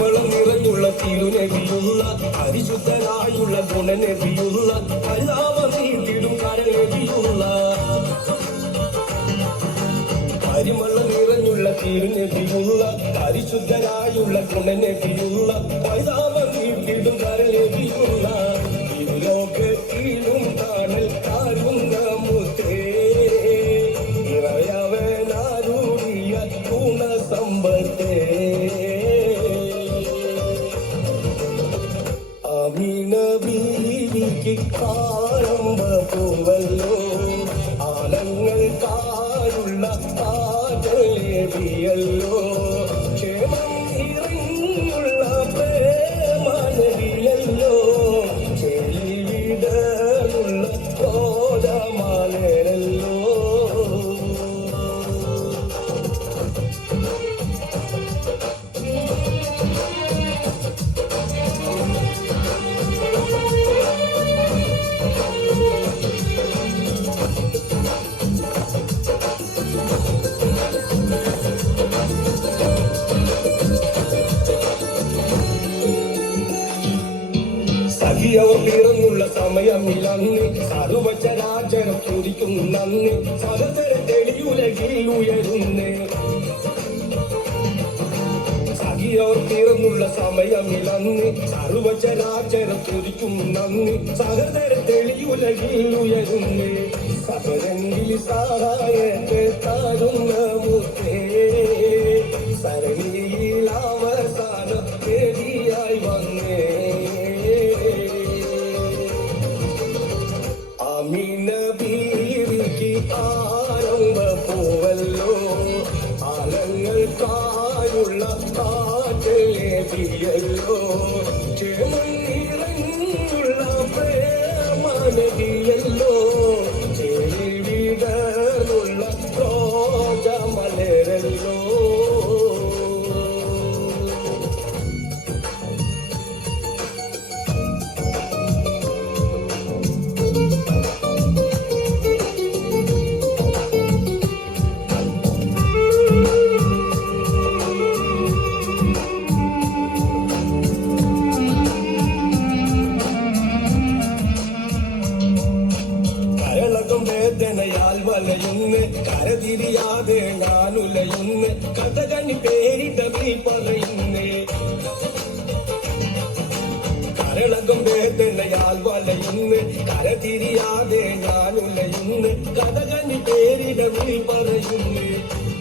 പരിമളം നിറഞ്ഞുള്ള തിരുനബിയുള്ള പരിശുദ്ധനായുള്ള ഗുണനബിയുള്ള പരിതാപം നീട്ടിടും കരനബിയുള്ള പരിമളം നിറഞ്ഞുള്ള തിരുനബിയുള്ള പരിശുദ്ധനായുള്ള ഗുണനബിയുള്ള പരിതാപം നീട്ടിടും കരനബിയുള്ള ഇരുലോകത്തിലും കാരുള്ള കാറ്റലേവിയല്ലോ സഖിയവർ പിറന്നുള്ള സമയമിലന്ന് സർവചരാചരം ചോദിക്കുന്നു നന്ദി. സഹസര തെളിയുലകിൽ ഉയരുന്നേ. സഖിയവർ പിറന്നുള്ള സമയമിലന്ന് സർവചരാചരം ചോദിക്കുന്നു നന്ദി. സഹചര തെളിയുലകിൽ ഉയരുന്നേ. താരുന്ന കാറ്റലെ ബിയല്ലോ ക്ഷേമം നിറഞ്ഞുള്ള കരതിരിയാതെ ഞാനുലയുന്ന് കഥകണി പേരിടവിൽ പറയുന്നേ. കരളകം വേദനയാൽ വലയുന്ന്. കരതിരിയാതെ ഞാനുലയുന്ന് കഥകണി പേരിടവിൽ പറയുന്നേ.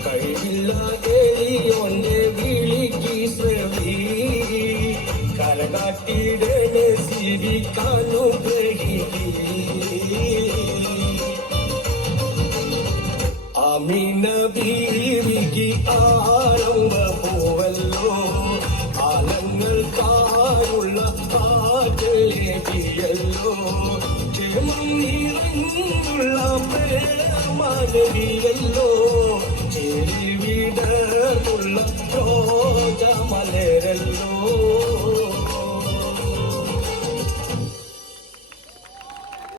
കഴിവില്ലാതെ ഒന്നെ വിളിക്ക് ശ്രവി. കരകാട്ടിയുടെ സിരിക്കാനു അമിന ബീവിക്ക് ആരംഭ പോവല്ലോ ആലങ്ങൾ കാറുള്ള കാറ്റലേക്കിയല്ലോ ക്ഷേമം നിറഞ്ഞുള്ള പ്രേമനവിയല്ലോ ചെവിടമുള്ള രോജമലരല്ലോ